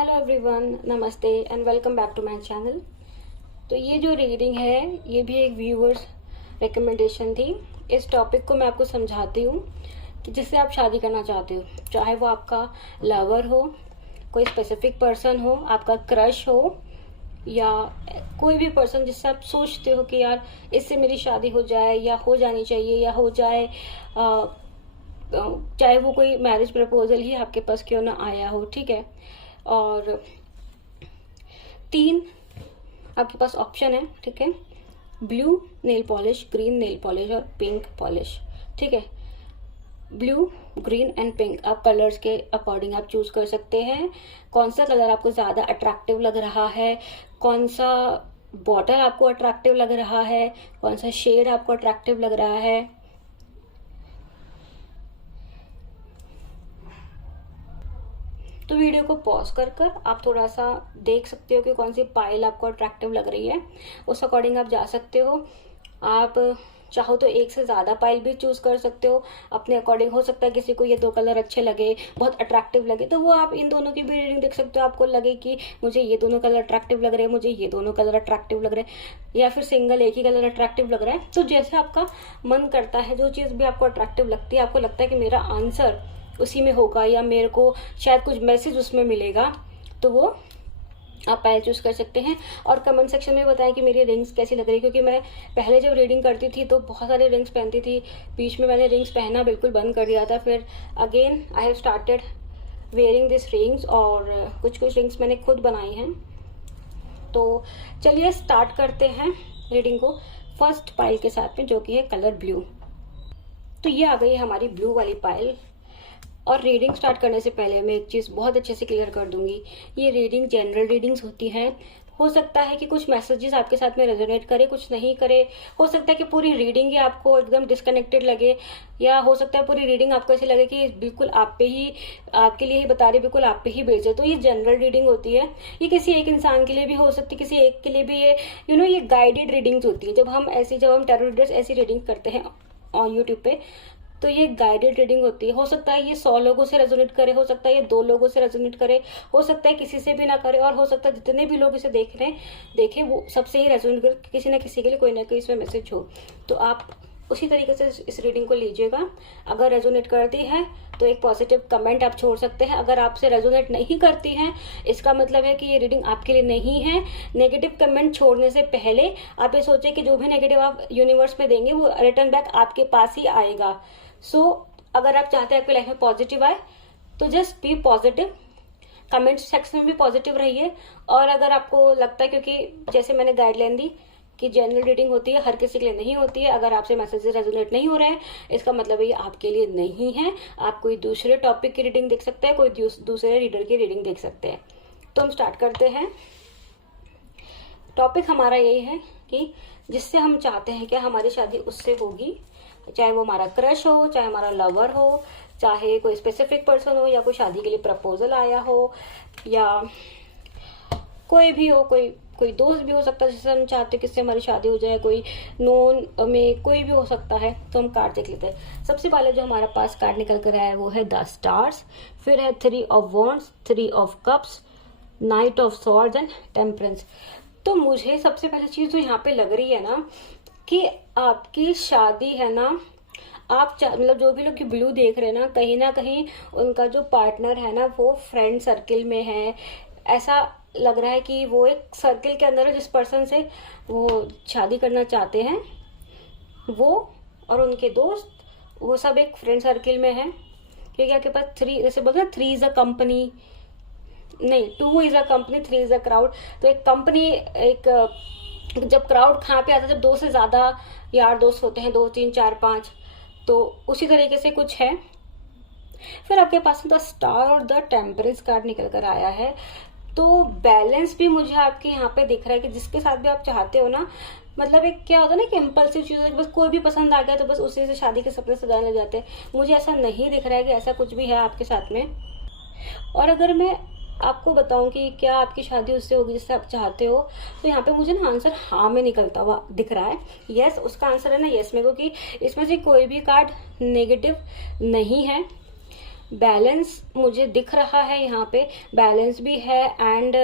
Hello everyone, नमस्ते and welcome back to my channel. तो ये जो रीडिंग है ये भी एक व्यूअर्स रिकमेंडेशन थी। इस टॉपिक को मैं आपको समझाती हूँ कि जिससे आप शादी करना चाहते हो, चाहे वो आपका लवर हो, कोई स्पेसिफिक पर्सन हो, आपका क्रश हो, या कोई भी पर्सन जिससे आप सोचते हो कि यार इससे मेरी शादी हो जाए या हो जानी चाहिए या हो जाए। चाहे वो कोई मैरिज प्रपोजल ही आपके पास क्यों ना आया हो, ठीक है। और 3 आपके पास ऑप्शन है, ठीक है। Blue nail polish, green nail polish और पिंक पॉलिश, ठीक है। ब्लू, ग्रीन एंड पिंक आप कलर्स के अकॉर्डिंग आप चूज कर सकते हैं। कौन सा कलर आपको ज्यादा अट्रैक्टिव लग रहा है, कौन सा बॉटल आपको अट्रैक्टिव लग रहा है, कौन सा शेड आपको अट्रैक्टिव लग रहा है। तो वीडियो को पॉज कर कर आप थोड़ा सा देख सकते हो कि कौन सी पाइल आपको अट्रैक्टिव लग रही है, उस अकॉर्डिंग आप जा सकते हो। आप चाहो तो एक से ज्यादा पाइल भी चूज कर सकते हो अपने अकॉर्डिंग। हो सकता है किसी को ये 2 कलर अच्छे लगे, बहुत अट्रैक्टिव लगे, तो वो आप इन दोनों की भी रीडिंग देख सकते हो। आपको लगे कि मुझे ये दोनों कलर अट्रैक्टिव लग रहे हैं, मुझे ये दोनों कलर अट्रैक्टिव लग रहे हैं, या फिर सिंगल एक ही कलर अट्रैक्टिव लग रहा है। तो जैसे आपका मन करता है, जो चीज भी आपको अट्रैक्टिव लगती है, आपको लगता है कि मेरा आंसर उसी में होगा या मेरे को शायद कुछ मैसेज उसमें मिलेगा, तो वो आप पायल चूज कर सकते हैं। और कमेंट सेक्शन में बताएं कि मेरी रिंग्स कैसी लग रही है, क्योंकि मैं पहले जब रीडिंग करती थी तो बहुत सारे रिंग्स पहनती थी, बीच में मैंने रिंग्स पहनना बिल्कुल बंद कर दिया था। फिर again I have started wearing this rings, और कुछ रिंग्स मैंने खुद बनाई हैं। तो चलिए स्टार्ट करते हैं रीडिंग को फर्स्ट पाइल के साथ में, जो कि है कलर ब्लू। तो ये आ गई है हमारी ब्लू वाली पाइल। और रीडिंग स्टार्ट करने से पहले मैं एक चीज बहुत अच्छे से क्लियर कर दूंगी, ये रीडिंग जनरल रीडिंग्स होती हैं। हो सकता है कि कुछ मैसेजेस आपके साथ में रेजोनेट करे, कुछ नहीं करे। हो सकता है कि पूरी रीडिंग ही आपको एकदम डिस्कनेक्टेड लगे, या हो सकता है पूरी रीडिंग आपको ऐसे लगे कि बिल्कुल आप पे ही, आपके लिए ही बता रही, बिल्कुल आप पे ही बेच है। तो ये जनरल रीडिंग होती है। ये किसी एक इंसान के लिए भी हो सकती है, किसी एक के लिए भी। ये ये गाइडेड रीडिंग्स होती है। जब हम टैरो रीडर्स ऐसी रीडिंग करते हैं ऑन यूट्यूब पे, तो ये गाइडेड रीडिंग होती है। हो सकता है ये 100 लोगों से रेजोनेट करे, हो सकता है ये 2 लोगों से रेजोनेट करे, हो सकता है किसी से भी ना करे, और हो सकता है जितने भी लोग इसे देखें वो सबसे ही रेजोनेट करे, किसी ना किसी के लिए कोई ना कोई इसमें मैसेज हो। तो आप उसी तरीके से इस रीडिंग को लीजिएगा। अगर रेजोनेट करती है तो एक पॉजिटिव कमेंट आप छोड़ सकते हैं। अगर आपसे रेजोनेट नहीं करती है, इसका मतलब है कि ये रीडिंग आपके लिए नहीं है। नेगेटिव कमेंट छोड़ने से पहले आप ये सोचें कि जो भी नेगेटिव आप यूनिवर्स में देंगे वो रिटर्न बैक आपके पास ही आएगा। सो अगर आप चाहते हैं आपकी लाइफ में पॉजिटिव आए, तो just be positive, comment section में भी पॉजिटिव रहिए। और अगर आपको लगता है, क्योंकि जैसे मैंने गाइडलाइन दी कि जनरल रीडिंग होती है, हर किसी के लिए नहीं होती है। अगर आपसे मैसेजेस रेजोनेट नहीं हो रहे हैं, इसका मतलब ये आपके लिए नहीं है। आप कोई दूसरे टॉपिक की रीडिंग देख सकते हैं, कोई दूसरे रीडर की रीडिंग देख सकते हैं। तो हम स्टार्ट करते हैं। टॉपिक हमारा यही है कि जिससे हम चाहते हैं कि हमारी शादी उससे होगी, चाहे वो हमारा क्रश हो, चाहे हमारा लवर हो, चाहे कोई स्पेसिफिक पर्सन हो, या कोई शादी के लिए प्रपोजल आया हो, या कोई भी हो, कोई दोस्त भी हो सकता है जिससे हम चाहते हैं कि इससे हमारी शादी हो जाए, कोई नोन में कोई भी हो सकता है। तो हम कार्ड देख लेते हैं। सबसे पहले जो हमारे पास कार्ड निकल कर आया है वो है द स्टार्स, फिर है 3 of wands, 3 of cups, night of swords and temperance. तो मुझे सबसे पहले चीज जो यहाँ पे लग रही है ना, कि आपकी शादी है ना, आप मतलब जो भी लोग ब्लू देख रहे हैं ना कहीं उनका जो पार्टनर है ना वो फ्रेंड सर्किल में है। ऐसा लग रहा है कि वो एक सर्किल के अंदर है जिस पर्सन से वो शादी करना चाहते हैं, वो और उनके दोस्त, वो सब एक फ्रेंड सर्किल में है। क्योंकि आपके पास 3, जैसे बोलते हैं 3 इज अ कंपनी, नहीं 2 is a company, 3 is a crowd. तो एक कंपनी, एक जब क्राउड कहाँ पे आता है, जब 2 से ज्यादा यार दोस्त होते हैं, 2, 3, 4, 5, तो उसी तरीके से कुछ है। फिर आपके पास द स्टार और द टेम्परेंस कार्ड निकल कर आया है। तो बैलेंस भी मुझे आपके यहाँ पे दिख रहा है कि जिसके साथ भी आप चाहते हो ना, मतलब एक क्या होता है ना कि इम्पल्सिव चीज, बस कोई भी पसंद आ गया तो बस उसी से शादी के सपने सजाने लग जाते हैं। मुझे ऐसा नहीं दिख रहा है कि ऐसा कुछ भी है आपके साथ में। और अगर मैं आपको बताऊं कि क्या आपकी शादी उससे होगी जिससे आप चाहते हो, तो यहाँ पे मुझे ना आंसर हाँ में निकलता हुआ दिख रहा है। यस, उसका आंसर है ना यस में, क्योंकि इसमें से कोई भी कार्ड नेगेटिव नहीं है। बैलेंस मुझे दिख रहा है, यहाँ पे बैलेंस भी है एंड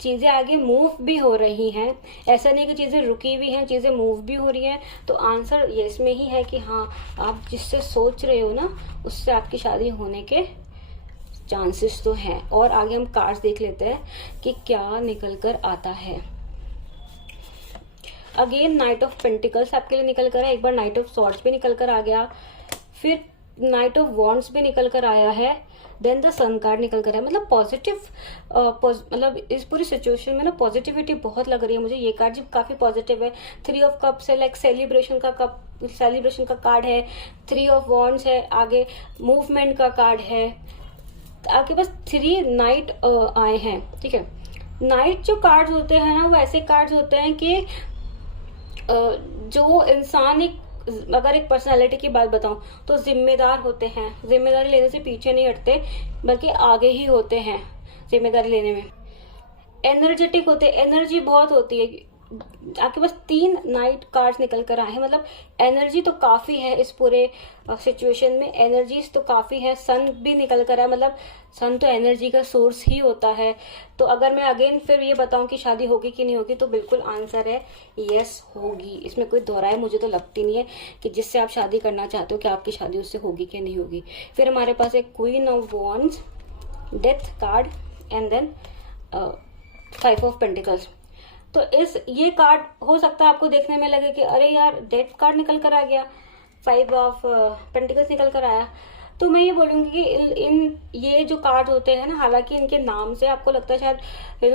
चीज़ें आगे मूव भी हो रही हैं। ऐसा नहीं कि चीज़ें रुकी हुई हैं, चीज़ें मूव भी हो रही हैं। तो आंसर यस में ही है कि हाँ, आप जिससे सोच रहे हो ना उससे आपकी शादी होने के चांसेस तो हैं। और आगे हम कार्ड्स देख लेते हैं कि क्या निकल कर आता है। अगेन नाइट ऑफ पेंटिकल्स आपके लिए निकल कर है, एक बार नाइट ऑफ सॉर्ड्स भी निकल कर आ गया, फिर नाइट ऑफ वॉन्ड्स भी निकल कर आया है, देन द सन कार्ड निकल कर है। मतलब पॉजिटिव, मतलब इस पूरी सिचुएशन में ना पॉजिटिविटी बहुत लग रही है मुझे। ये कार्ड जी काफी पॉजिटिव है। 3 ऑफ कप्स है, लाइक सेलिब्रेशन का कार्ड है। 3 ऑफ वॉन्ड्स है, आगे मूवमेंट का कार्ड है। आगे बस 3 नाइट आए हैं, ठीक है। नाइट जो कार्ड्स होते हैं ना वो ऐसे कार्ड्स होते हैं कि जो इंसान अगर एक पर्सनालिटी की बात बताऊं तो जिम्मेदार होते हैं, जिम्मेदारी लेने से पीछे नहीं हटते बल्कि आगे ही होते हैं जिम्मेदारी लेने में। एनर्जेटिक होते, एनर्जी बहुत होती है। आपके पास 3 नाइट कार्ड्स निकल कर आए हैं, मतलब एनर्जी तो काफी है इस पूरे सिचुएशन में, एनर्जीज तो काफी है। सन भी निकल कर आया, मतलब सन तो एनर्जी का सोर्स ही होता है। तो अगर मैं अगेन फिर ये बताऊं कि शादी होगी कि नहीं होगी, तो बिल्कुल आंसर है यस, होगी। इसमें कोई दोहराए मुझे तो लगती नहीं है कि जिससे आप शादी करना चाहते हो कि आपकी शादी उससे होगी कि नहीं होगी। फिर हमारे पास एक queen of wands, death card and then 5 of pentacles. तो ये कार्ड हो सकता है आपको देखने में लगे कि अरे यार डेथ कार्ड निकल कर आ गया, 5 ऑफ पेंटिकल्स निकल कर आया। तो मैं ये बोलूंगी कि ये जो कार्ड होते हैं ना, हालांकि इनके नाम से आपको लगता है शायद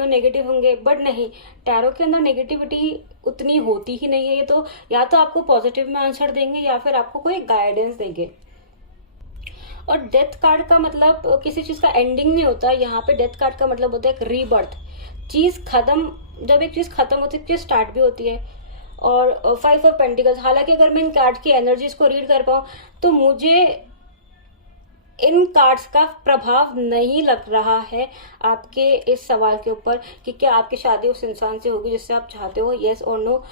नेगेटिव होंगे, बट नहीं, टैरो के अंदर नेगेटिविटी उतनी होती ही नहीं है। ये तो या तो आपको पॉजिटिव में आंसर देंगे या फिर आपको कोई गाइडेंस देंगे। और डेथ कार्ड का मतलब किसी चीज का एंडिंग नहीं होता। यहाँ पे डेथ कार्ड का मतलब होता है एक रीबर्थ। चीज खत्म, जब एक चीज खत्म होती है, चीज स्टार्ट भी होती है। और 5 ऑफ पेंटिकल्स, हालांकि अगर मैं इन कार्ड की एनर्जीज को रीड कर पाऊं तो मुझे इन कार्ड्स का प्रभाव नहीं लग रहा है आपके इस सवाल के ऊपर कि क्या आपकी शादी उस इंसान से होगी जिससे आप चाहते हो, येस और नो।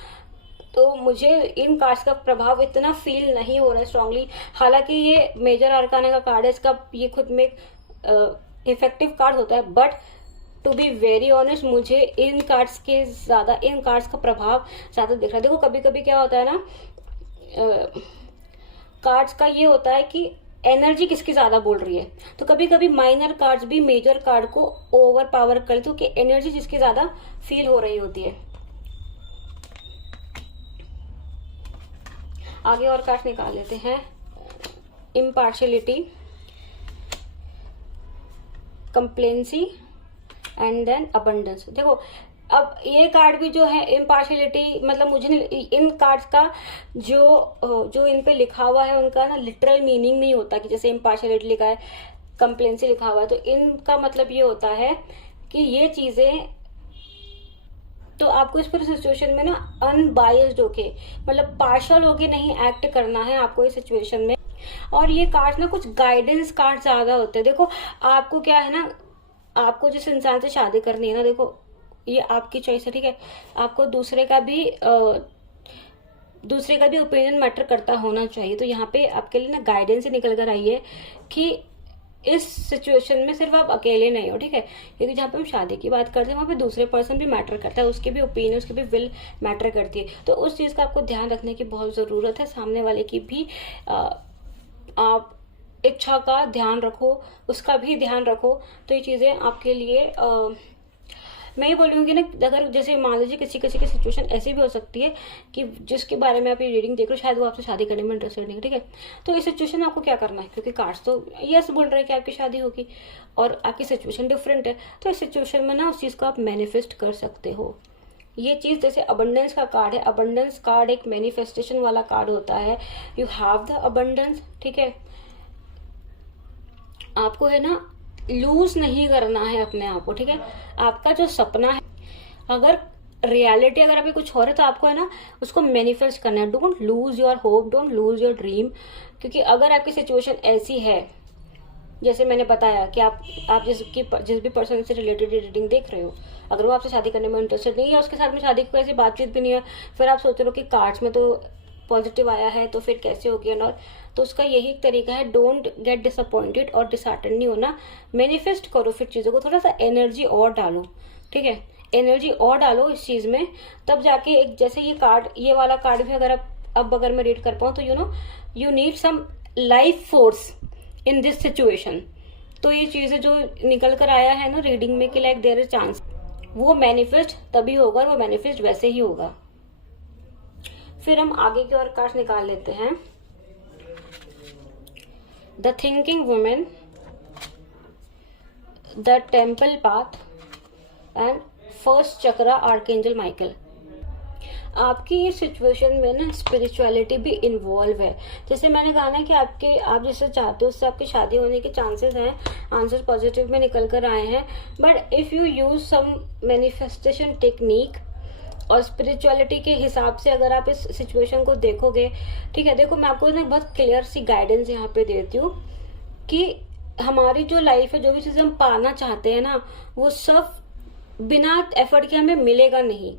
तो मुझे इन कार्ड्स का प्रभाव इतना फील नहीं हो रहा है स्ट्रांगली। हालांकि ये मेजर आर्काना का कार्ड है, इसका ये खुद में इफेक्टिव कार्ड होता है, but to be very honest मुझे इन कार्ड्स का प्रभाव ज्यादा दिख रहा है। देखो कभी कभी क्या होता है ना, कार्ड्स का ये होता है कि एनर्जी किसकी ज्यादा बोल रही है, तो कभी कभी माइनर कार्ड्स भी मेजर कार्ड को ओवर पावर कर लेते, क्योंकि एनर्जी जिसकी ज्यादा फील हो रही होती है। आगे और कार्ड निकाल लेते हैं। Impartiality, complacency and then abundance. देखो अब ये कार्ड भी जो है इम्पार्शियलिटी, मतलब मुझे इन कार्ड्स का जो इन पे लिखा हुआ है उनका ना लिटरल मीनिंग नहीं होता कि जैसे इम्पार्शियलिटी लिखा है, कंप्लेंसी लिखा हुआ है, तो इनका मतलब ये होता है कि ये चीजें तो आपको इस पूरी सिचुएशन में ना अनबायस्ड होके, मतलब पार्शल होके नहीं एक्ट करना है आपको इस सिचुएशन में। और ये कार्ड ना कुछ गाइडेंस कार्ड ज्यादा होते हैं। देखो आपको क्या है ना, आपको जिस इंसान से शादी करनी है ना, देखो ये आपकी चॉइस है, ठीक है। आपको दूसरे का भी ओपिनियन मैटर करता होना चाहिए। तो यहाँ पे आपके लिए ना गाइडेंस ही निकल कर आई है कि इस सिचुएशन में सिर्फ आप अकेले नहीं हो, ठीक है। क्योंकि जहाँ पे हम शादी की बात करते हैं वहां पे दूसरे पर्सन भी मैटर करता है, उसके भी ओपिनियन, उसकी भी विल मैटर करती है। तो उस चीज का आपको ध्यान रखने की बहुत जरूरत है। सामने वाले की भी आप इच्छा का ध्यान रखो, उसका भी ध्यान रखो। तो ये चीजें आपके लिए मैं ये बोलूंगी ना, अगर जैसे मान लीजिए किसी की सिचुएशन ऐसी भी हो सकती है कि जिसके बारे में आप ये रीडिंग देख रहे हो शायद वो आपसे शादी करने में इंटरेस्टेड नहीं है, ठीक है। तो इस सिचुएशन में आपको क्या करना है, क्योंकि कार्ड्स तो यस बोल रहे हैं कि आपकी शादी होगी और आपकी सिचुएशन डिफरेंट है, तो इस सिचुएशन में ना उस चीज को आप मैनिफेस्ट कर सकते हो। ये चीज जैसे अबंडेंस का कार्ड है, अबंडेंस कार्ड एक मैनिफेस्टेशन वाला कार्ड होता है। यू हैव द अबंडेंस, ठीक है। आपको है ना लूज नहीं करना है अपने आप को, ठीक है। आपका जो सपना है, अगर रियलिटी अगर अभी कुछ हो रहा है तो आपको है ना उसको मैनिफेस्ट करना है। Don't lose your hope, don't lose your dream. क्योंकि अगर आपकी सिचुएशन ऐसी है जैसे मैंने बताया कि आप जिस भी पर्सन से रिलेटेड रीडिंग देख रहे हो, अगर वो आपसे शादी करने में इंटरेस्टेड नहीं है, उसके साथ में शादी की ऐसी बातचीत भी नहीं है, फिर आप सोच रहे हो कि कार्ड्स में तो पॉजिटिव आया है तो फिर कैसे होगी, और तो उसका यही एक तरीका है, डोंट गेट डिसअपॉइंटेड और डिसहार्टन नहीं होना, मैनिफेस्ट करो फिर चीज़ों को, थोड़ा सा एनर्जी और डालो, ठीक है, एनर्जी और डालो इस चीज़ में, तब जाके एक, जैसे ये कार्ड, ये वाला कार्ड भी अगर अब अगर मैं रीड कर पाऊँ तो you need some life force in this situation. तो ये चीज़ें जो निकल कर आया है ना रीडिंग में कि लाइक देयर इज चांस, वो मैनिफेस्ट तभी होगा और वो मैनिफेस्ट वैसे ही होगा। फिर हम आगे की ओर कार्ड निकाल लेते हैं। The thinking women, the temple path and first chakra archangel Michael. आपकी ये सिचुएशन में ना स्पिरिचुअलिटी भी इन्वॉल्व है। जैसे मैंने कहा ना कि आप जैसे चाहते हो उससे आपकी शादी होने के चांसेस हैं, आंसर पॉजिटिव में निकल कर आए हैं। But if you use some manifestation technique और स्पिरिचुअलिटी के हिसाब से अगर आप इस सिचुएशन को देखोगे, ठीक है, देखो मैं आपको ना बहुत क्लियर सी गाइडेंस यहाँ पे देती हूँ कि हमारी जो लाइफ है, जो भी चीज़ हम पाना चाहते हैं ना, वो सब बिना एफर्ट के हमें मिलेगा नहीं,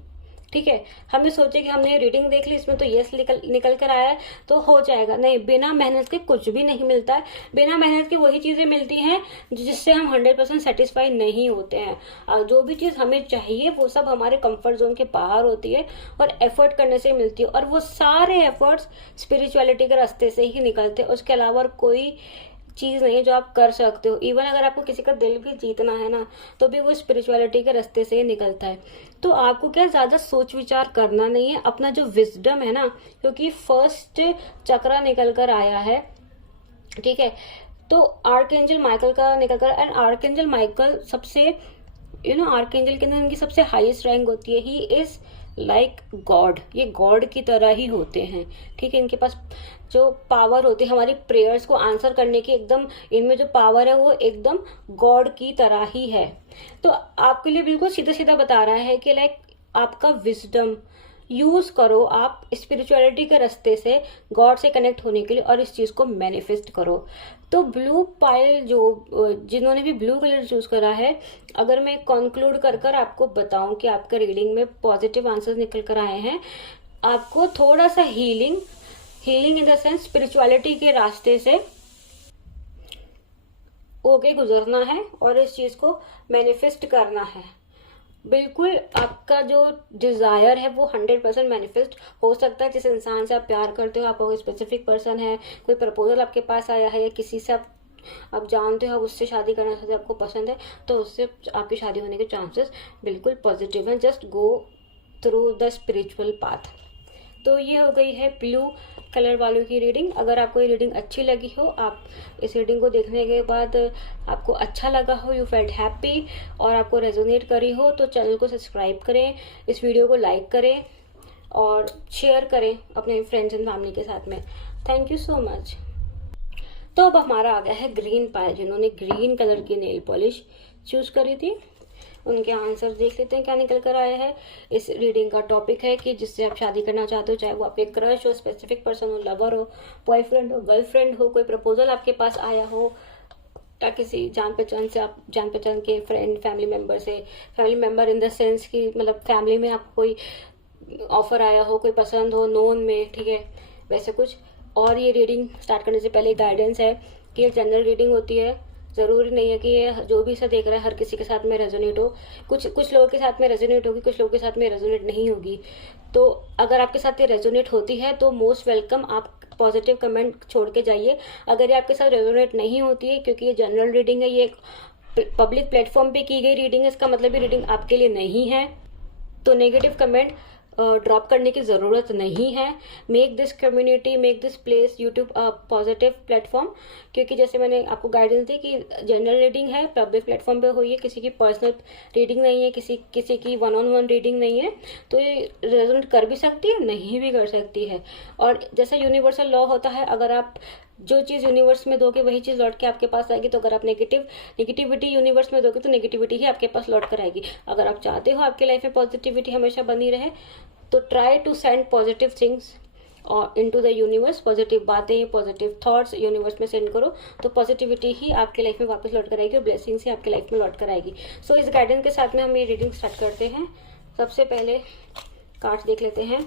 ठीक है। हमें सोचे कि हमने रीडिंग देख ली, इसमें तो यस निकल कर आया है तो हो जाएगा, नहीं, बिना मेहनत के कुछ भी नहीं मिलता है। बिना मेहनत के वही चीज़ें मिलती हैं जिससे हम 100% सेटिस्फाई नहीं होते हैं। जो भी चीज़ हमें चाहिए वो सब हमारे कंफर्ट जोन के बाहर होती है और एफर्ट करने से मिलती है, और वो सारे एफर्ट्स स्पिरिचुअलिटी के रास्ते से ही निकलते हैं। उसके अलावा और कोई चीज़ नहीं है जो आप कर सकते हो। इवन अगर आपको किसी का दिल भी जीतना है ना, तो भी वो स्पिरिचुअलिटी के रास्ते से ही निकलता है। तो आपको क्या ज़्यादा सोच विचार करना नहीं है, अपना जो विजडम है ना, क्योंकि फर्स्ट चक्रा निकल कर आया है, ठीक है, तो आर्कएंजल माइकल का निकल कर, एंड आर्कएंजल माइकल सबसे आर्कएंजल के अंदर इनकी सबसे हाईएस्ट रैंक होती है। ही इज लाइक गॉड, ये गॉड की तरह ही होते हैं, ठीक है। इनके पास जो पावर होती है हमारी प्रेयर्स को आंसर करने की, एकदम इनमें जो पावर है वो एकदम गॉड की तरह ही है। तो आपके लिए बिल्कुल सीधा सीधा बता रहा है कि लाइक आपका विजडम यूज करो आप स्पिरिचुअलिटी के रास्ते से गॉड से कनेक्ट होने के लिए, और इस चीज को मैनिफेस्ट करो। तो ब्लू पाइल जिन्होंने भी ब्लू कलर चूज करा है, अगर मैं कंक्लूड कर आपको बताऊं कि आपका रीडिंग में पॉजिटिव आंसर्स निकल कर आए हैं, आपको थोड़ा सा healing in the sense spirituality के रास्ते से होके गुजरना है और इस चीज को मैनिफेस्ट करना है। बिल्कुल आपका जो डिजायर है वो 100% मैनिफेस्ट हो सकता है। जिस इंसान से आप प्यार करते हो, आप कोई स्पेसिफिक पर्सन है, कोई प्रपोजल आपके पास आया है, या किसी से आप जानते हो, आप उससे शादी करना चाहते हो, आपको पसंद है, तो उससे आपकी शादी होने के चांसेस बिल्कुल पॉजिटिव हैं। Just go through the spiritual path. तो ये हो गई है ब्लू कलर वालों की रीडिंग। अगर आपको ये रीडिंग अच्छी लगी हो, आप इस रीडिंग को देखने के बाद आपको अच्छा लगा हो, यू फेल्ट हैप्पी, और आपको रेजोनेट करी हो, तो चैनल को सब्सक्राइब करें, इस वीडियो को लाइक करें और शेयर करें अपने फ्रेंड्स एंड फैमिली के साथ में। Thank you so much. तो अब हमारा आ गया है ग्रीन पाइल, जिन्होंने ग्रीन कलर की नेल पॉलिश चूज करी थी। उनके आंसर देख लेते हैं क्या निकल कर आया है। इस रीडिंग का टॉपिक है कि जिससे आप शादी करना चाहते हो, चाहे वो आपके क्रश हो, स्पेसिफिक पर्सन हो, लवर हो, बॉयफ्रेंड हो, गर्लफ्रेंड हो, कोई प्रपोजल आपके पास आया हो, या किसी जान पहचान से, आप जान पहचान के फ्रेंड, फैमिली मेंबर से, family member in the sense कि मतलब फैमिली में आपको कोई ऑफर आया हो, कोई पसंद हो नोन में, ठीक है, वैसे कुछ। और ये रीडिंग स्टार्ट करने से पहले गाइडेंस है कि ये जनरल रीडिंग होती है, ज़रूरी नहीं है कि ये जो भी इसे देख रहा है हर किसी के साथ में रेजोनेट हो। कुछ लोगों के साथ में रेजोनेट होगी, कुछ लोगों के साथ में रेजोनेट नहीं होगी। तो अगर आपके साथ ये रेजोनेट होती है तो मोस्ट वेलकम, आप पॉजिटिव कमेंट छोड़ के जाइए। अगर ये आपके साथ रेजोनेट नहीं होती है, क्योंकि ये जनरल रीडिंग है, ये पब्लिक प्लेटफॉर्म पे की गई रीडिंग है, इसका मतलब ये रीडिंग आपके लिए नहीं है, तो नेगेटिव कमेंट ड्रॉप करने की ज़रूरत नहीं है। Make this community, make this place YouTube positive platform, क्योंकि जैसे मैंने आपको गाइडेंस दी कि जनरल रीडिंग है, पब्लिक प्लेटफॉर्म पे हुई है, किसी की पर्सनल रीडिंग नहीं है, किसी की 1-on-1 रीडिंग नहीं है, तो ये रेजोनेट कर भी सकती है, नहीं भी कर सकती है। और जैसा यूनिवर्सल लॉ होता है, अगर आप जो चीज़ यूनिवर्स में दोगे वही चीज़ लौट के आपके पास आएगी। तो अगर आप नेगेटिविटी यूनिवर्स में दोगे तो नेगेटिविटी ही आपके पास लौट कर आएगी। अगर आप चाहते हो आपकी लाइफ में पॉजिटिविटी हमेशा बनी रहे, तो try to send positive things into the universe. Positive बातें, पॉजिटिव थॉट्स यूनिवर्स में सेंड करो, तो पॉजिटिविटी ही आपकी लाइफ में वापस लौट कर आएगी और ब्लेसिंग्स ही आपकी लाइफ में लौट कर आएगी। सो इस गाइडेंस के साथ में हम ये रीडिंग स्टार्ट करते हैं। सबसे पहले कार्ड्स देख लेते हैं।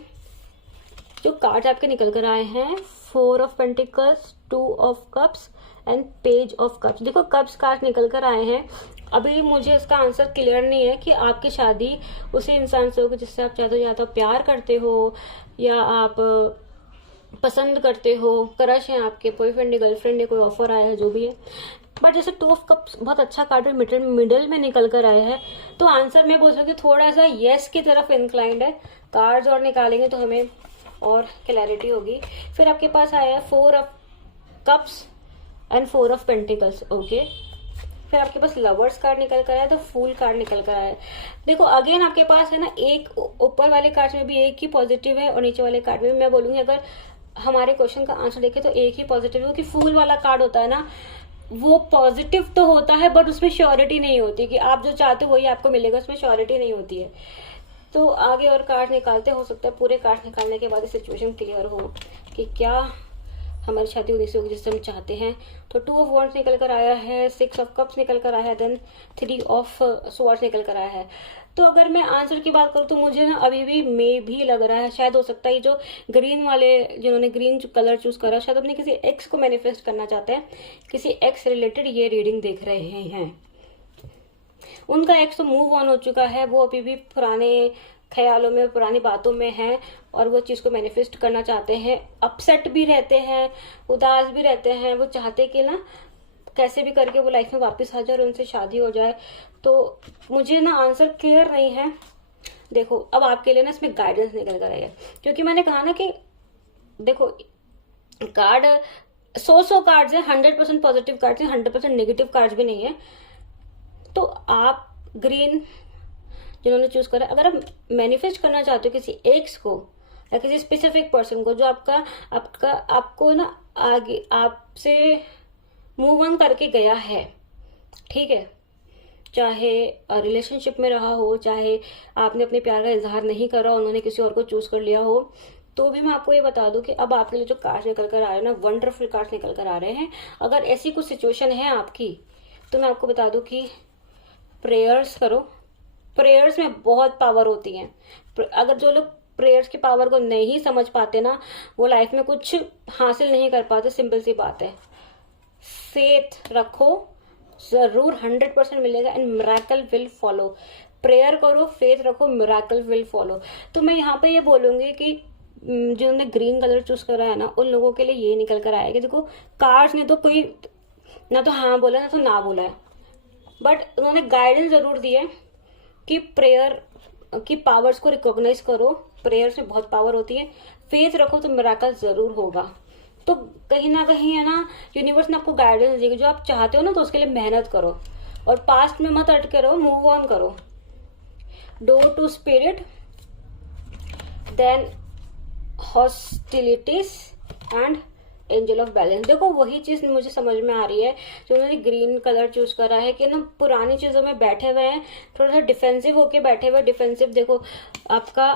जो कार्ड्स आपके निकल कर आए हैं, 4 of pentacles, 2 of cups and page of cups. देखो कप्स कार्ड निकल कर आए हैं। अभी मुझे इसका आंसर क्लियर नहीं है कि आपकी शादी उसी इंसान से होगी जिससे आप चाहते हो, या तो प्यार करते हो या आप पसंद करते हो, क्रश है आपके, बॉयफ्रेंड है, गर्लफ्रेंड है, कोई ऑफर आया है, जो भी है। बट जैसे 2 ऑफ कप्स बहुत अच्छा कार्ड मिडिल में निकल कर आया है, तो आंसर मैं बोल सकती हूँ थोड़ा सा येस की तरफ इंक्लाइंड है। कार्ड्स और निकालेंगे तो हमें और क्लैरिटी होगी। फिर आपके पास आया है 4 of cups and 4 of pentacles. Okay, फिर आपके पास लवर्स कार्ड निकल कर आया, तो फूल कार्ड निकल कर आया। देखो अगेन आपके पास है ना, एक ऊपर वाले कार्ड में भी एक ही पॉजिटिव है और नीचे वाले कार्ड में भी। मैं बोलूंगी अगर हमारे क्वेश्चन का आंसर देखें तो एक ही पॉजिटिव है, क्योंकि फूल वाला कार्ड होता है ना, वो पॉजिटिव तो होता है बट उसमें श्योरिटी नहीं होती कि आप जो चाहते हो वही आपको मिलेगा, उसमें श्योरिटी नहीं होती है। तो आगे और कार्ड निकालते, हो सकता है पूरे कार्ड निकालने के बाद सिचुएशन क्लियर हो कि क्या हमारी शादी उन्हीं से होगी जिससे हम चाहते हैं। तो 2 ऑफ वॉन्ड्स निकल कर आया है, 6 ऑफ कप्स निकल कर आया है, देन 3 ऑफ स्वॉर्ड्स निकल कर आया है। तो अगर मैं आंसर की बात करूँ तो मुझे ना अभी भी मे भी लग रहा है, शायद हो सकता है जो ग्रीन वाले, जिन्होंने ग्रीन कलर चूज करा, शायद अपने किसी एक्स को मैनिफेस्ट करना चाहते हैं, किसी एक्स रिलेटेड ये रीडिंग देख रहे हैं। उनका एक्स तो मूव ऑन हो चुका है, वो अभी भी पुराने ख्यालों में, पुरानी बातों में है और वो चीज को मैनिफेस्ट करना चाहते हैं। अपसेट भी रहते हैं, उदास भी रहते हैं, वो चाहते कि ना कैसे भी करके वो लाइफ में वापस आ जाए और उनसे शादी हो जाए। तो मुझे ना आंसर क्लियर नहीं है। देखो अब आपके लिए ना इसमें गाइडेंस निकल कर आएगा, क्योंकि मैंने कहा ना कि देखो कार्ड 100 कार्ड्स है, 100% पॉजिटिव कार्ड्स है, 100% नेगेटिव कार्ड्स भी नहीं है। तो आप ग्रीन जिन्होंने चूज करा, अगर आप मैनिफेस्ट करना चाहते हो किसी एक्स को या किसी स्पेसिफिक पर्सन को जो आपको ना आगे आपसे मूव ऑन करके गया है, ठीक है, चाहे रिलेशनशिप में रहा हो, चाहे आपने अपने प्यार का इजहार नहीं करा, उन्होंने किसी और को चूज कर लिया हो, तो भी मैं आपको ये बता दूं कि अब आपके लिए जो कार्ड निकल कर आ रहे हैं ना, वंडरफुल कार्ड निकल कर आ रहे हैं। अगर ऐसी कुछ सिचुएशन है आपकी तो मैं आपको बता दूं कि प्रेयर्स करो। प्रेयर्स में बहुत पावर होती है। अगर जो लोग प्रेयर्स की पावर को नहीं समझ पाते ना, वो लाइफ में कुछ हासिल नहीं कर पाते। सिंपल सी बात है, फेथ रखो, जरूर 100% मिलेगा and miracle will follow. Prayer करो, फेथ रखो, मिरेकल विल फॉलो। तो मैं यहाँ पे ये बोलूंगी कि जिन्होंने ग्रीन कलर चूज करा है ना, उन लोगों के लिए ये निकल कर आया कि देखो कार्ड्स ने तो कोई ना तो हाँ बोला ना तो ना बोला है, बट उन्होंने गाइडेंस जरूर दी है कि प्रेयर की पावर्स को रिकॉग्नाइज करो। प्रेयर्स में बहुत पावर होती है, फेथ रखो तो मिरेकल जरूर होगा। तो कहीं ना कहीं है ना, यूनिवर्स ने आपको गाइडेंस देगी। जो आप चाहते हो ना, तो उसके लिए मेहनत करो और पास्ट में मत अटके रहो, मूव ऑन करो। Door to spirit, then hostilities and angel of balance. देखो वही चीज मुझे समझ में आ रही है जो उन्होंने ग्रीन कलर चूज करा है कि ना पुरानी चीजों में बैठे हुए हैं, थोड़ा सा डिफेंसिव होके बैठे हुए। डिफेंसिव देखो आपका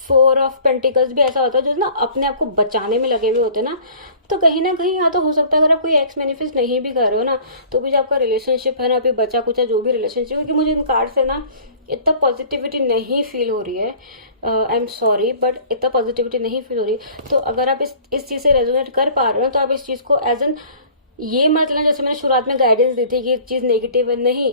4 ऑफ पेंटिकल्स भी ऐसा होता है जो ना अपने आप को बचाने में लगे हुए होते हैं ना। तो कहीं ना कहीं यहाँ तो हो सकता है अगर आप कोई एक्स मैनिफेस्ट नहीं भी कर रहे हो ना, तो भी जो आपका रिलेशनशिप है ना, अभी बचा कुचा जो भी रिलेशनशिप, क्योंकि मुझे इन कार्ड से ना इतना पॉजिटिविटी नहीं फील हो रही है। आई एम सॉरी बट इतना पॉजिटिविटी नहीं फील हो रही। तो अगर आप इस चीज से रेजोनेट कर पा रहे हो तो आप इस चीज को एज एन ये मत लेना, जैसे मैंने शुरुआत में गाइडेंस दी थी कि ये चीज नेगेटिव है। नहीं,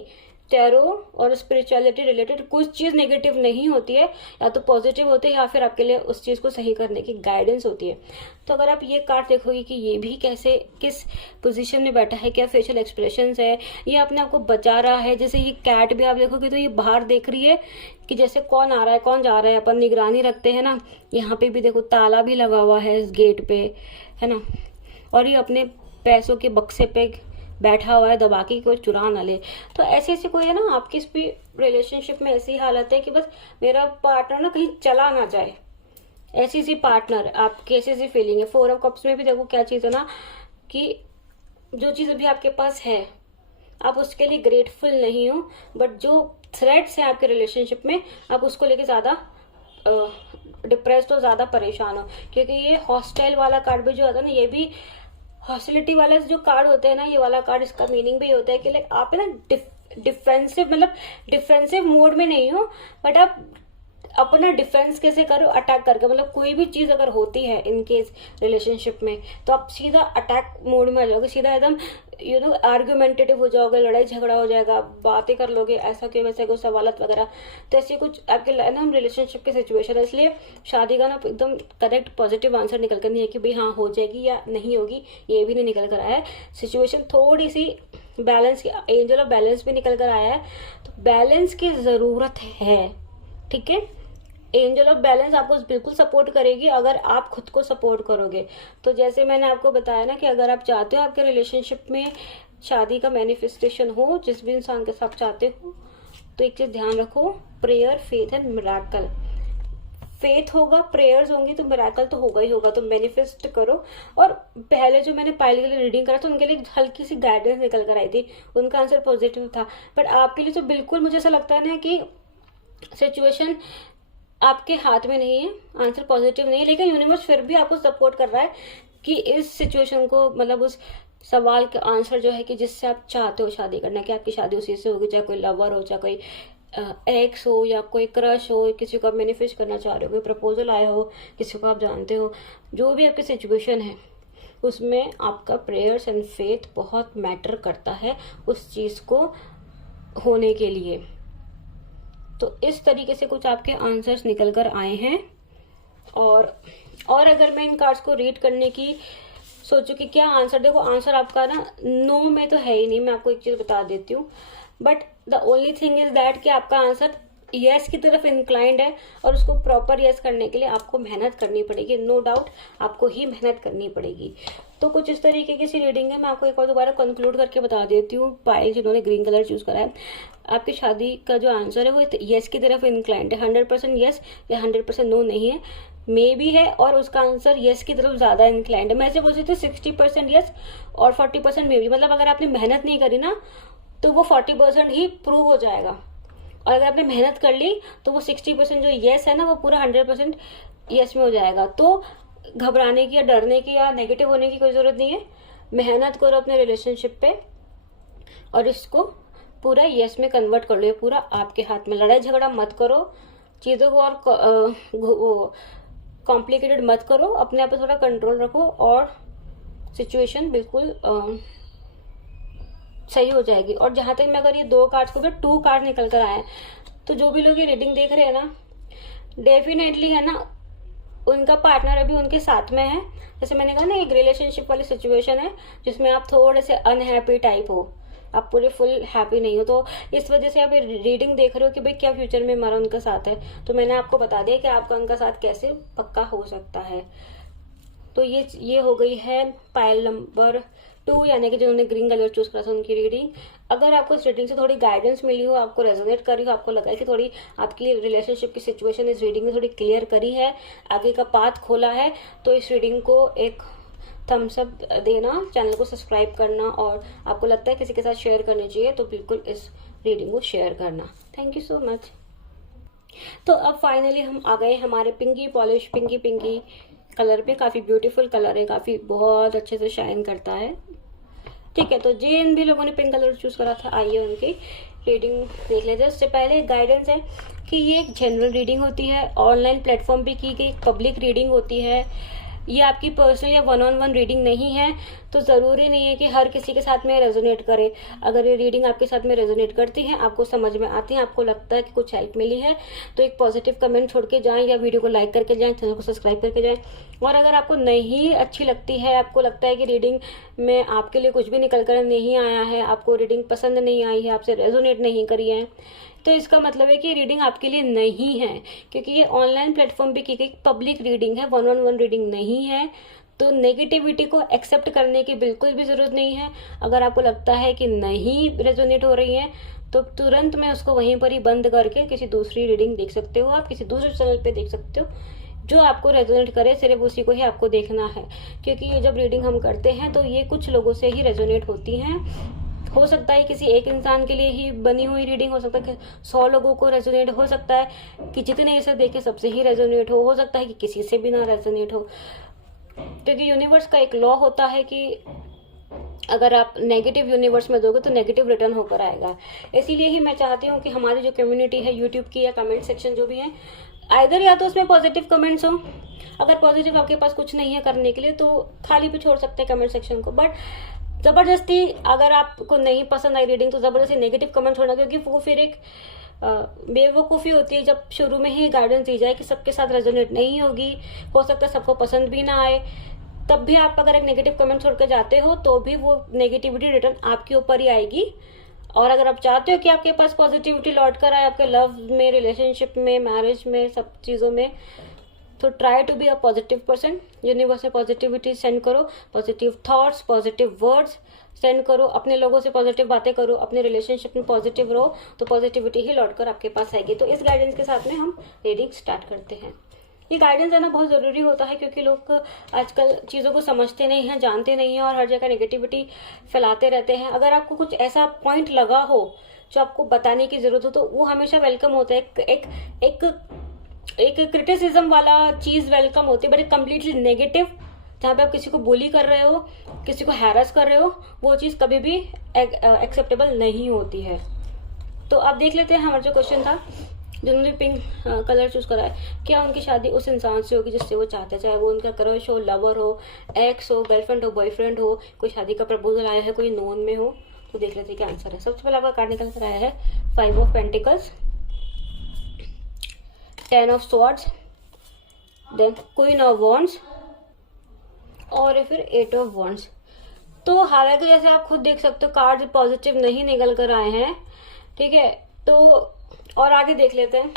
टैरो और स्पिरिचुअलिटी रिलेटेड कुछ चीज नेगेटिव नहीं होती है, या तो पॉजिटिव होती है या फिर आपके लिए उस चीज को सही करने की गाइडेंस होती है। तो अगर आप ये कार्ड देखोगे कि ये भी कैसे किस पोजीशन में बैठा है, क्या फेशियल एक्सप्रेशंस है, ये अपने आप को बचा रहा है। जैसे ये कैट भी आप देखोगे तो ये बाहर देख रही है कि जैसे कौन आ रहा है कौन जा रहा है, अपन निगरानी रखते हैं ना। यहाँ पे भी देखो ताला भी लगा हुआ है इस गेट पे, है ना। और ये अपने पैसों के बक्से पे बैठा हुआ है दबा के, कोई चुरा ना ले। तो ऐसे ऐसे कोई है ना आपकी इस भी रिलेशनशिप में ऐसी हालत है कि बस मेरा पार्टनर ना कहीं चला ना जाए, ऐसी सी पार्टनर आपकी, ऐसी सी फीलिंग है। 4 ऑफ कप्स में भी देखो क्या चीज है ना, कि जो चीज अभी आपके पास है आप उसके लिए ग्रेटफुल नहीं हो, बट जो थ्रेट्स हैं आपके रिलेशनशिप में आप उसको लेके ज्यादा डिप्रेस्ड हो, ज्यादा परेशान हो। क्योंकि ये हॉस्टाइल वाला कार्ड भी जो होता है ना, ये भी हॉस्टिलिटी वाले जो कार्ड होते हैं ना, ये वाला कार्ड, इसका मीनिंग भी होता है कि लाइक आप है ना डिफेंसिव, मतलब डिफेंसिव मोड में नहीं हो, बट आप अपना डिफेंस कैसे करो, अटैक करके, मतलब कोई भी चीज अगर होती है इन केस रिलेशनशिप में, तो आप सीधा अटैक मोड में आ जाओगे, सीधा एकदम आर्ग्यूमेंटेटिव हो जाओगे, लड़ाई झगड़ा हो जाएगा, बातें कर लोगे, ऐसा क्यों वैसा क्यों, सवालत वगैरह। तो ऐसे कुछ आपके ना रिलेशनशिप की सिचुएशन है। इसलिए शादी का ना एकदम करेक्ट पॉजिटिव आंसर निकल कर नहीं है कि भाई हाँ हो जाएगी या नहीं होगी, ये भी नहीं निकल कर आया है। सिचुएशन थोड़ी सी बैलेंस, एंजल ऑफ बैलेंस भी निकल कर आया है, तो बैलेंस की जरूरत है, ठीक है। एंजल ऑफ बैलेंस आपको बिल्कुल सपोर्ट करेगी अगर आप खुद को सपोर्ट करोगे। तो जैसे मैंने आपको बताया ना कि अगर आप चाहते हो आपके रिलेशनशिप में शादी का मैनिफेस्टेशन हो, जिस भी इंसान के साथ चाहते हो, तो एक चीज ध्यान रखो, prayer, faith and miracle. Faith होगा, प्रेयर्स होंगी, तो मिराकल तो होगा ही होगा। तो मैनिफेस्ट करो। और पहले जो मैंने पायल के लिए रीडिंग करा था, उनके लिए हल्की सी गाइडेंस निकल कर आई थी, उनका आंसर पॉजिटिव था। बट आपके लिए तो बिल्कुल मुझे ऐसा लगता है ना कि सिचुएशन आपके हाथ में नहीं है, आंसर पॉजिटिव नहीं है, लेकिन यूनिवर्स फिर भी आपको सपोर्ट कर रहा है कि इस सिचुएशन को, मतलब उस सवाल का आंसर जो है कि जिससे आप चाहते हो शादी करना, कि आपकी शादी उसी से होगी, चाहे कोई लवर हो, चाहे कोई एक्स हो, या कोई क्रश हो, किसी को आप मैनिफेस्ट करना चाह रहे हो, कोई प्रपोजल आया हो, किसी को आप जानते हो, जो भी आपकी सिचुएशन है उसमें आपका प्रेयर्स एंड फेथ बहुत मैटर करता है उस चीज को होने के लिए। तो इस तरीके से कुछ आपके आंसर्स निकल कर आए हैं। और अगर मैं इन कार्ड्स को रीड करने की सोचूं कि क्या आंसर, देखो आंसर आपका ना नो में तो है ही नहीं, मैं आपको एक चीज बता देती हूँ। But the only thing is that कि आपका आंसर यस की तरफ इंक्लाइंड है, और उसको प्रॉपर यस करने के लिए आपको मेहनत करनी पड़ेगी, नो डाउट आपको ही मेहनत करनी पड़ेगी। तो कुछ इस तरीके की सी रीडिंग है। मैं आपको एक और दोबारा कंक्लूड करके बता देती हूँ। पायल जिन्होंने ग्रीन कलर चूज करा है, आपकी शादी का जो आंसर है वो यस की तरफ इंक्लाइंड है, 100% यस या 100% नो नहीं है, मे भी है, और उसका आंसर यस की तरफ ज्यादा इंक्लाइंड है। मैं ऐसे बोल सकती हूँ 60% यस और 40% मे भी, मतलब अगर आपने मेहनत नहीं करी ना तो वो 40% ही प्रूव हो जाएगा, और अगर आपने मेहनत कर ली तो वो 60% जो यस है ना वो पूरा 100% यस में हो जाएगा। तो घबराने की या डरने की या नेगेटिव होने की कोई जरूरत नहीं है। मेहनत करो अपने रिलेशनशिप पे और इसको पूरा यस में कन्वर्ट कर लो, ये पूरा आपके हाथ में। लड़ाई झगड़ा मत करो, चीजों को और कॉम्प्लिकेटेड मत करो, अपने आप पे थोड़ा कंट्रोल रखो और सिचुएशन बिल्कुल सही हो जाएगी। और जहां तक मैं अगर ये 2 कार्ड्स को भी 2 कार्ड निकल कर आए, तो जो भी लोग ये रीडिंग देख रहे हैं ना, डेफिनेटली है ना उनका पार्टनर अभी उनके साथ में है। जैसे मैंने कहा ना, एक रिलेशनशिप वाली सिचुएशन है जिसमें आप थोड़े से अनहैप्पी टाइप हो, आप पूरे फुल हैप्पी नहीं हो, तो इस वजह से आप ये रीडिंग देख रहे हो कि भाई क्या फ्यूचर में हमारा उनका साथ है। तो मैंने आपको बता दिया कि आपका उनका साथ कैसे पक्का हो सकता है। तो ये हो गई है पायल नंबर 2, यानी कि जिन्होंने ग्रीन कलर चूज करा था उनकी रीडिंग। अगर आपको इस रीडिंग से थोड़ी गाइडेंस मिली हो, आपको रेजोनेट करी हो, आपको लगा है कि थोड़ी आपकी रिलेशनशिप की सिचुएशन इस रीडिंग में थोड़ी क्लियर करी है, आगे का पाथ खोला है, तो इस रीडिंग को एक थम्स अप देना, चैनल को सब्सक्राइब करना, और आपको लगता है किसी के साथ शेयर करनी चाहिए तो बिल्कुल इस रीडिंग को शेयर करना। Thank you so much. तो अब फाइनली हम आ गए हमारे पिंकी पॉलिश पिंकी कलर पे। काफी ब्यूटीफुल कलर है, काफी बहुत अच्छे से शाइन करता है। ठीक है, तो जिन भी लोगों ने पिंक कलर चूज करा था, आइए उनकी रीडिंग देख लेते हैं। उससे पहले गाइडेंस है कि ये एक जनरल रीडिंग होती है, ऑनलाइन प्लेटफॉर्म पे की गई पब्लिक रीडिंग होती है, ये आपकी पर्सनल या 1-on-1 रीडिंग नहीं है। तो जरूरी नहीं है कि हर किसी के साथ में रेजोनेट करे। अगर ये रीडिंग आपके साथ में रेजोनेट करती है, आपको समझ में आती है, आपको लगता है कि कुछ हेल्प मिली है, तो एक पॉजिटिव कमेंट छोड़ के जाएं, या वीडियो को लाइक करके जाएं, चैनल को सब्सक्राइब करके जाएं। और अगर आपको नहीं अच्छी लगती है, आपको लगता है कि रीडिंग में आपके लिए कुछ भी निकल कर नहीं आया है, आपको रीडिंग पसंद नहीं आई है, आपसे रेजोनेट नहीं करी है, तो इसका मतलब है कि रीडिंग आपके लिए नहीं है, क्योंकि ये ऑनलाइन प्लेटफॉर्म पे की गई पब्लिक रीडिंग है, 1-on-1 रीडिंग नहीं है। तो नेगेटिविटी को एक्सेप्ट करने की बिल्कुल भी जरूरत नहीं है। अगर आपको लगता है कि नहीं रेजोनेट हो रही है, तो तुरंत में उसको वहीं पर ही बंद करके किसी दूसरी रीडिंग देख सकते हो, आप किसी दूसरे चैनल पे देख सकते हो, जो आपको रेजोनेट करे, सिर्फ उसी को ही आपको देखना है। क्योंकि ये जब रीडिंग हम करते हैं तो ये कुछ लोगों से ही रेजोनेट होती हैं। हो सकता है किसी एक इंसान के लिए ही बनी हुई रीडिंग, हो सकता है कि 100 लोगों को रेजोनेट, हो सकता है कि जितने इसे देखे सबसे ही रेजोनेट हो सकता है कि किसी से भी ना रेजोनेट हो। क्योंकि यूनिवर्स का एक लॉ होता है कि अगर आप नेगेटिव यूनिवर्स में दोगे तो नेगेटिव रिटर्न होकर आएगा। इसीलिए ही मैं चाहती हूँ कि हमारी जो कम्युनिटी है यूट्यूब की या कमेंट सेक्शन जो भी है, आइदर या तो उसमें पॉजिटिव कमेंट्स हो, अगर पॉजिटिव आपके पास कुछ नहीं है करने के लिए तो खाली भी छोड़ सकते हैं कमेंट सेक्शन को, बट जबरदस्ती अगर आपको नहीं पसंद आई रीडिंग तो जबरदस्ती नेगेटिव कमेंट छोड़ना, क्योंकि वो फिर एक बेवकूफ़ी होती है जब शुरू में ही गाइडेंस दी जाए कि सबके साथ रेजोनेट नहीं होगी, हो सकता है सबको पसंद भी ना आए, तब भी आप अगर एक नेगेटिव कमेंट छोड़ के जाते हो तो भी वो नेगेटिविटी रिटर्न आपके ऊपर ही आएगी। और अगर आप चाहते हो कि आपके पास पॉजिटिविटी लौट कर आए आपके लव में, रिलेशनशिप में, मैरिज में, सब चीज़ों में, तो try to be a positive person. Universe में पॉजिटिविटी सेंड करो, positive thoughts, positive words send करो, अपने लोगों से पॉजिटिव बातें करो, अपने रिलेशनशिप में पॉजिटिव रहो, तो पॉजिटिविटी ही लौटकर आपके पास आएगी। तो इस गाइडेंस के साथ में हम रीडिंग स्टार्ट करते हैं। ये गाइडेंस देना बहुत ज़रूरी होता है क्योंकि लोग आजकल चीज़ों को समझते नहीं हैं, जानते नहीं हैं और हर जगह नेगेटिविटी फैलाते रहते हैं। अगर आपको कुछ ऐसा पॉइंट लगा हो जो आपको बताने की ज़रूरत हो तो वो हमेशा वेलकम होता है। एक क्रिटिसिज्म वाला चीज़ वेलकम होती है, बट एक कम्प्लीटली नेगेटिव जहाँ पे आप किसी को बुली कर रहे हो, किसी को हैरेस कर रहे हो, वो चीज़ कभी भी एक्सेप्टेबल नहीं होती है। तो आप देख लेते हैं हमारा जो क्वेश्चन था, जिन्होंने पिंक कलर चूज करा है, क्या उनकी शादी उस इंसान से होगी जिससे वो चाहते हैं, चाहे वो उनका क्रश हो, लवर हो, एक्स हो, गर्लफ्रेंड हो, बॉयफ्रेंड हो, कोई शादी का प्रपोजल आया है, कोई नोन में हो। तो देख लेते हैं क्या आंसर है। सबसे पहले आपका कार्ड निकल कर आया है 5 of pentacles, 10 of swords, then queen of wands और फिर 8 ऑफ वॉन्ड्स। तो हालांकि जैसे आप खुद देख सकते हो कार्ड पॉजिटिव नहीं निकल कर आए हैं, ठीक है। तो और आगे देख लेते हैं,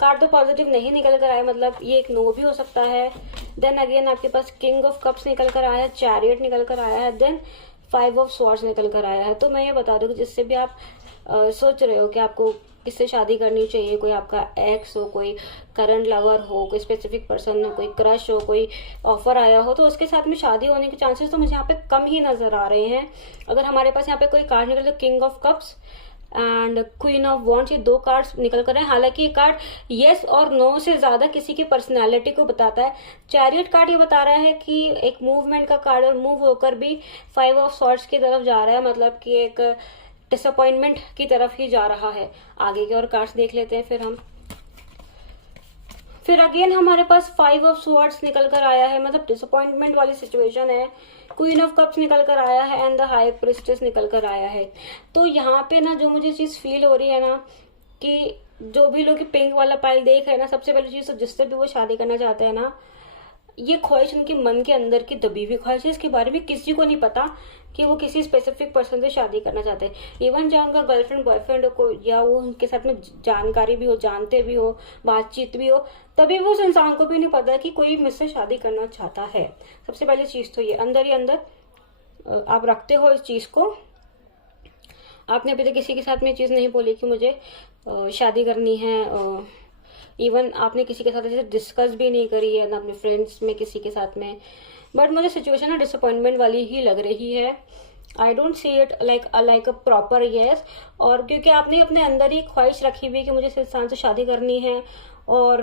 कार्ड तो पॉजिटिव नहीं निकल कर आया, मतलब ये एक नो भी हो सकता है। देन अगेन आपके पास किंग ऑफ कप्स निकल कर आया है, चैरियट निकल कर आया है, देन 5 ऑफ स्वॉर्ड्स निकल कर आया है। तो मैं ये बता दूं कि जिससे भी आप सोच रहे हो कि आपको किससे शादी करनी चाहिए, कोई आपका एक्स हो, कोई करंट लवर हो, कोई स्पेसिफिक पर्सन हो, कोई क्रश हो, कोई ऑफर आया हो, तो उसके साथ में शादी होने के चांसेस तो मुझे यहाँ पे कम ही नजर आ रहे हैं। अगर हमारे पास यहाँ पे कोई कार्ड निकल तो king of cups and queen of wands, ये 2 कार्ड्स निकल कर रहे हैं। हालांकि ये कार्ड यस और नो से ज्यादा किसी की पर्सनैलिटी को बताता है। चैरियट कार्ड ये बता रहा है कि एक मूवमेंट का कार्ड, और मूव होकर भी 5 ऑफ स्वॉर्ड्स की तरफ जा रहा है, मतलब कि एक डिसअपॉइंटमेंट की तरफ ही जा रहा है। आगे के और कार्ड्स देख लेते हैं फिर अगेन हमारे पास 5 ऑफ स्वॉर्ड्स निकल कर आया है, मतलब डिसअपॉइंटमेंट वाली सिचुएशन है। क्वीन ऑफ कप्स निकल कर आया है एंड द हाई प्रिस्टेस निकल कर आया है। तो यहाँ पे ना जो मुझे चीज फील हो रही है ना, कि जो भी लोग पिंक वाला पाइल देख रहे हैं ना, सबसे पहली चीज तो जिससे भी वो शादी करना चाहते हैं ना, ये ख्वाहिश उनके मन के अंदर की दबी हुई ख्वाहिश है। इसके बारे में किसी को नहीं पता कि वो किसी स्पेसिफिक पर्सन से शादी करना चाहते हैं। इवन जहाँ उनका गर्लफ्रेंड बॉयफ्रेंड हो या वो उनके साथ में जानकारी भी हो, जानते भी हो, बातचीत भी हो, तभी वो उस इंसान को भी नहीं पता कि कोई मुझसे शादी करना चाहता है। सबसे पहली चीज तो ये अंदर ही अंदर आप रखते हो इस चीज को। आपने अभी तक किसी के साथ में चीज नहीं बोली कि मुझे शादी करनी है। इवन आपने किसी के साथ ऐसे डिस्कस भी नहीं करी है ना अपने फ्रेंड्स में किसी के साथ में। बट मुझे सिचुएशन ना डिसअपॉइंटमेंट वाली ही लग रही है। I don't see it like a proper yes. और क्योंकि आपने अपने अंदर ही ख्वाहिश रखी हुई कि मुझे इस इंसान से शादी करनी है, और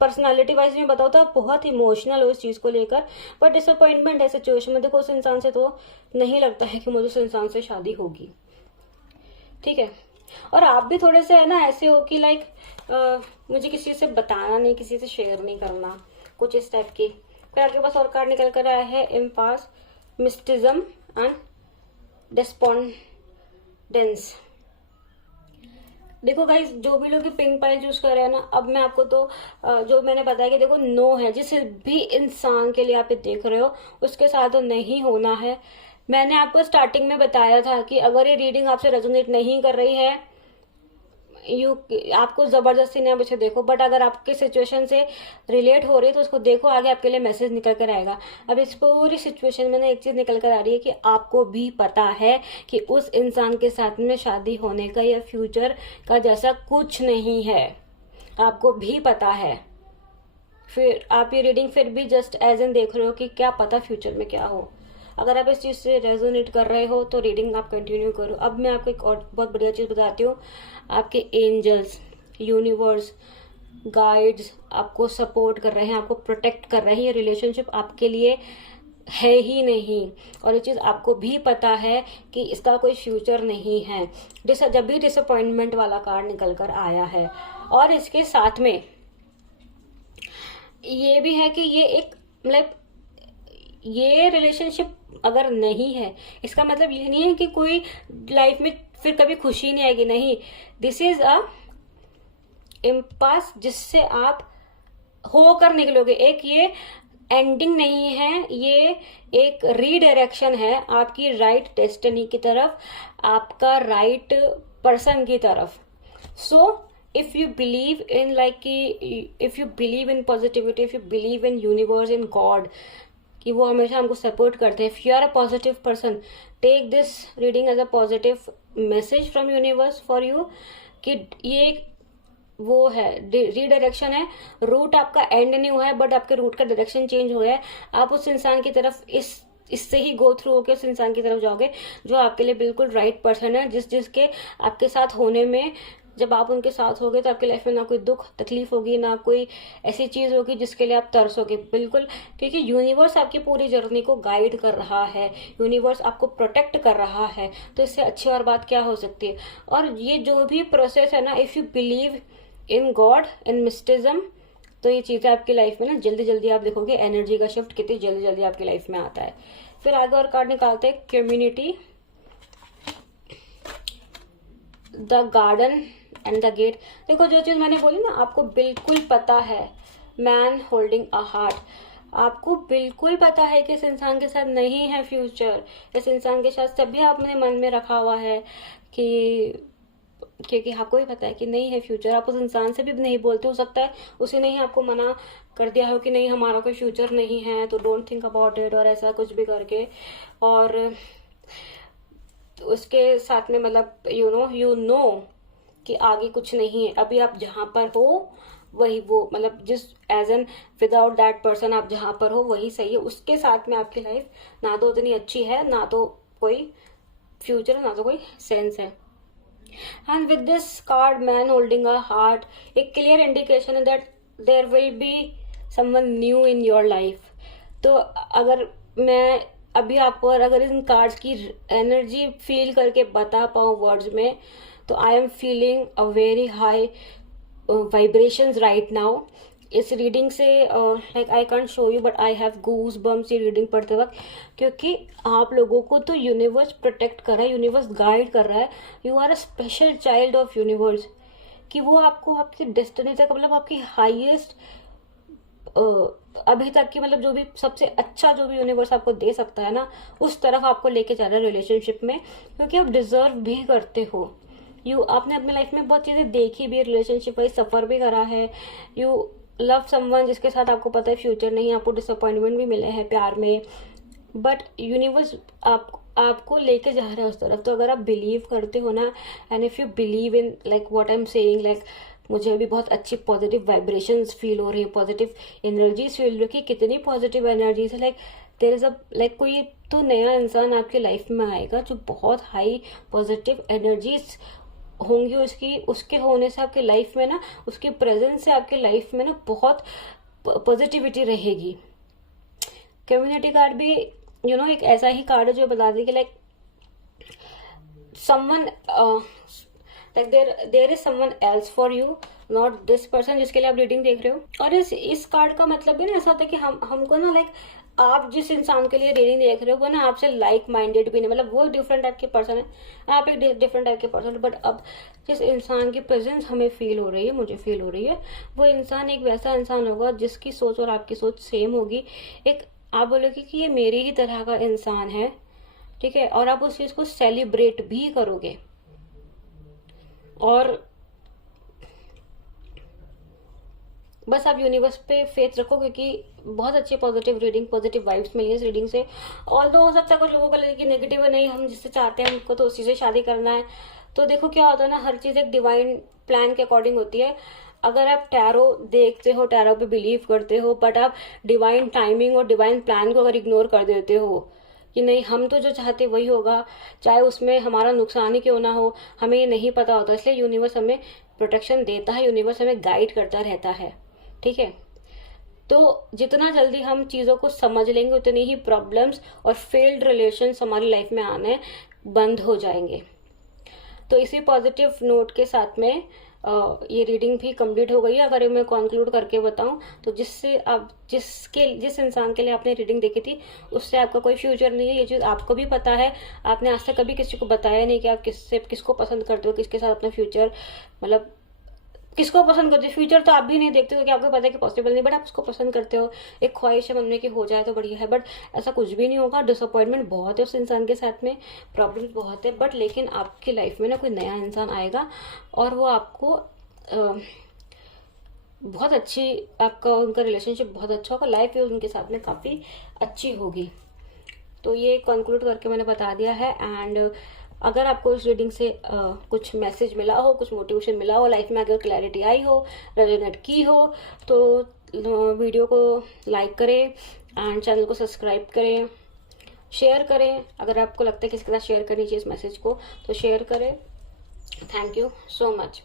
पर्सनालिटी वाइज में बताओ तो आप बहुत इमोशनल हो इस चीज को लेकर, बट डिसअपॉइंटमेंट है सिचुएशन में। देखो उस इंसान से तो नहीं लगता है कि मुझे उस इंसान से शादी होगी, ठीक है। और आप भी थोड़े से है ना ऐसे हो कि लाइक मुझे किसी से बताना नहीं, किसी से शेयर नहीं करना, कुछ इस टाइप की। फिर आपके पास और कार्ड निकल कर आया है इम्पास, मिस्टिज्म एंड डेस्पॉन्डेंस। देखो गाइस, जो भी लोग पिंक पाइल चूज कर रहे हैं ना, अब मैं आपको तो जो मैंने बताया कि देखो नो है, जिस भी इंसान के लिए आप देख रहे हो उसके साथ तो नहीं होना है। मैंने आपको स्टार्टिंग में बताया था कि अगर ये रीडिंग आपसे रेजोनेट नहीं कर रही है, आपको जबरदस्ती नहीं पीछे देखो, बट अगर आपके सिचुएशन से रिलेट हो रही है तो उसको देखो, आगे आपके लिए मैसेज निकल कर आएगा। अब इस पूरी सिचुएशन में ना एक चीज निकल कर आ रही है कि आपको भी पता है कि उस इंसान के साथ में शादी होने का या फ्यूचर का जैसा कुछ नहीं है, आपको भी पता है। फिर आप ये रीडिंग फिर भी जस्ट एज एन देख रहे हो कि क्या पता फ्यूचर में क्या हो। अगर आप इस चीज से रेजोनेट कर रहे हो तो रीडिंग आप कंटिन्यू करो। अब मैं आपको एक और बहुत बढ़िया चीज बताती हूँ। आपके एंजल्स, यूनिवर्स, गाइड्स आपको सपोर्ट कर रहे हैं, आपको प्रोटेक्ट कर रहे हैं। ये रिलेशनशिप आपके लिए है ही नहीं, और ये चीज़ आपको भी पता है कि इसका कोई फ्यूचर नहीं है। जब भी डिसअपॉइंटमेंट वाला कार्ड निकल कर आया है, और इसके साथ में ये भी है कि ये एक मतलब ये रिलेशनशिप अगर नहीं है, इसका मतलब ये नहीं है कि कोई लाइफ में फिर कभी खुशी नहीं आएगी, नहीं। दिस इज अ इम्पास जिससे आप होकर निकलोगे। एक ये एंडिंग नहीं है, ये एक रीडायरेक्शन है आपकी राइट डेस्टिनी की तरफ, आपका राइट पर्सन की तरफ। सो if you believe in if you believe in positivity, if you believe in universe, in God, कि वो हमेशा हमको सपोर्ट करते हैं, if you are a positive person, take this reading as a positive message from universe for you, कि ये वो है रीडायरेक्शन है। रूट आपका एंड नहीं हुआ है, बट आपके रूट का डायरेक्शन चेंज हो गया है। आप उस इंसान की तरफ इससे ही गो थ्रू होकर उस इंसान की तरफ जाओगे जो आपके लिए बिल्कुल राइट पर्सन है, जिसके आपके साथ होने में, जब आप उनके साथ होगे तो आपकी लाइफ में ना कोई दुख तकलीफ होगी, ना कोई ऐसी चीज होगी जिसके लिए आप तरसोगे, बिल्कुल। क्योंकि यूनिवर्स आपकी पूरी जर्नी को गाइड कर रहा है, यूनिवर्स आपको प्रोटेक्ट कर रहा है, तो इससे अच्छी और बात क्या हो सकती है। और ये जो भी प्रोसेस है ना, if you believe in God, in mysticism, तो ये चीजें आपकी लाइफ में ना जल्दी जल्दी आप देखोगे एनर्जी का शिफ्ट कितनी जल्दी जल्दी आपकी लाइफ में आता है। फिर आगे और कार्ड निकालते हैं, community, the garden and the gate. देखो जो चीज मैंने बोली ना, आपको बिल्कुल पता है, मैन होल्डिंग अ हार्ट, आपको बिल्कुल पता है कि इस इंसान के साथ नहीं है फ्यूचर, इस इंसान के साथ तभी आपने मन में रखा हुआ है कि क्योंकि आपको भी पता है कि नहीं है फ्यूचर। आप उस इंसान से भी नहीं बोलते, हो सकता है उसे नहीं आपको मना कर दिया हो कि नहीं हमारा कोई फ्यूचर नहीं है, तो डोंट थिंक अबाउट इट, और ऐसा कुछ भी करके। और उसके साथ में मतलब यू नो कि आगे कुछ नहीं है, अभी आप जहां पर हो वही वो, मतलब जिस as an without that person आप जहां पर हो वही सही है। उसके साथ में आपकी लाइफ ना तो उतनी अच्छी है, ना तो कोई फ्यूचर, ना तो कोई सेंस है। And with this card, man holding a heart, एक क्लियर इंडिकेशन है that there will be someone new in your life. तो अगर मैं अभी आपको अगर इन कार्ड्स की एनर्जी फील करके बता पाऊं वर्ड्स में, तो I am feeling a very high vibrations right now. इस रीडिंग से like I can't show you but I have goosebumps ये रीडिंग पढ़ते वक्त, क्योंकि आप लोगों को तो यूनिवर्स प्रोटेक्ट कर रहा है, यूनिवर्स गाइड कर रहा है। You are a special child of universe, कि वो आपको आपकी डेस्टिनी तक, मतलब आपकी हाईएस्ट अभी तक की, मतलब जो भी सबसे अच्छा जो भी यूनिवर्स आपको दे सकता है ना, उस तरफ आपको लेके जा रहा है रिलेशनशिप में, क्योंकि आप डिजर्व भी करते हो। आपने अपनी लाइफ में बहुत चीजें देखी भी है, रिलेशनशिप वाइज सफर भी करा है। यू लव समवन जिसके साथ आपको पता है फ्यूचर नहीं, आपको डिसअपॉइंटमेंट भी मिले हैं प्यार में, बट यूनिवर्स आपको लेके जा रहा है उस तरफ। तो अगर आप बिलीव करते हो ना, and if you believe in like what I am saying, like मुझे अभी बहुत अच्छी पॉजिटिव वाइब्रेशंस फील हो रही है, पॉजिटिव एनर्जीज फील हो रही है। कितनी पॉजिटिव एनर्जीज है, like there is a like कोई तो नया इंसान आपके लाइफ में आएगा जो बहुत हाई पॉजिटिव एनर्जीज होंगी उसके होने से आपके लाइफ में ना, उसके प्रेजेंस से आपके लाइफ में ना बहुत पॉजिटिविटी रहेगी। कम्युनिटी कार्ड भी एक ऐसा ही कार्ड है जो बता दे कि like someone like there is someone else for you, not this person जिसके लिए आप रीडिंग देख रहे हो। और इस कार्ड का मतलब भी ना ऐसा होता है कि हमको ना लाइक आप जिस इंसान के लिए रीडिंग देख रहे हो वो ना आपसे लाइक माइंडेड भी नहीं, मतलब वो डिफरेंट टाइप के पर्सन है, आप एक डिफरेंट टाइप के पर्सन, बट अब जिस इंसान की प्रेजेंस हमें फील हो रही है, मुझे फील हो रही है, वो इंसान एक वैसा इंसान होगा जिसकी सोच और आपकी सोच सेम होगी। एक आप बोलोगे कि ये मेरी ही तरह का इंसान है, ठीक है, और आप उस चीज को सेलिब्रेट भी करोगे। और बस आप यूनिवर्स पे फेथ रखो, क्योंकि बहुत अच्छी पॉजिटिव रीडिंग, पॉजिटिव वाइब्स मिली है इस रीडिंग से। ऑल्दो हो सकता है कुछ लोगों का लगे कि नेगेटिव है, नहीं हम जिससे चाहते हैं हमको तो उसी से शादी करना है। तो देखो क्या होता है ना, हर चीज एक डिवाइन प्लान के अकॉर्डिंग होती है। अगर आप टैरो देखते हो, टैरो पे बिलीव करते हो, बट आप डिवाइन टाइमिंग और डिवाइन प्लान को अगर इग्नोर कर देते हो कि नहीं हम तो जो चाहते वही होगा, चाहे उसमें हमारा नुकसान ही क्यों ना हो, हमें ये नहीं पता होता। इसलिए यूनिवर्स हमें प्रोटेक्शन देता है, यूनिवर्स हमें गाइड करता रहता है, ठीक है। तो जितना जल्दी हम चीज़ों को समझ लेंगे उतनी ही प्रॉब्लम्स और फेल्ड रिलेशंस हमारी लाइफ में आने बंद हो जाएंगे। तो इसी पॉजिटिव नोट के साथ में ये रीडिंग भी कंप्लीट हो गई है। अगर मैं कंक्लूड करके बताऊं तो जिस इंसान के लिए आपने रीडिंग देखी थी उससे आपका कोई फ्यूचर नहीं है, ये चीज़ आपको भी पता है। आपने आज तक कभी किसी को बताया नहीं कि आप किसको पसंद करते हो, किसके साथ अपना फ्यूचर, मतलब किसको पसंद करते हो। फ्यूचर तो आप भी नहीं देखते क्योंकि आपको पता है कि पॉसिबल नहीं, बट आप उसको पसंद करते हो। एक ख्वाहिश है मन में कि हो जाए तो बढ़िया है, बट ऐसा कुछ भी नहीं होगा। डिसअपॉइंटमेंट बहुत है उस इंसान के साथ में, प्रॉब्लम्स बहुत है, बट लेकिन आपकी लाइफ में ना कोई नया इंसान आएगा और वो आपको बहुत अच्छी, आपका उनका रिलेशनशिप बहुत अच्छा होगा, लाइफ है उनके साथ में काफ़ी अच्छी होगी। तो ये कंक्लूड करके मैंने बता दिया है। एंड अगर आपको इस रीडिंग से कुछ मैसेज मिला हो, कुछ मोटिवेशन मिला हो, लाइफ में अगर क्लैरिटी आई हो, रेजोनेट की हो, तो वीडियो को लाइक करें एंड चैनल को सब्सक्राइब करें, शेयर करें। अगर आपको लगता है किसी के साथ शेयर करनी चाहिए इस मैसेज को तो शेयर करें। Thank you so much.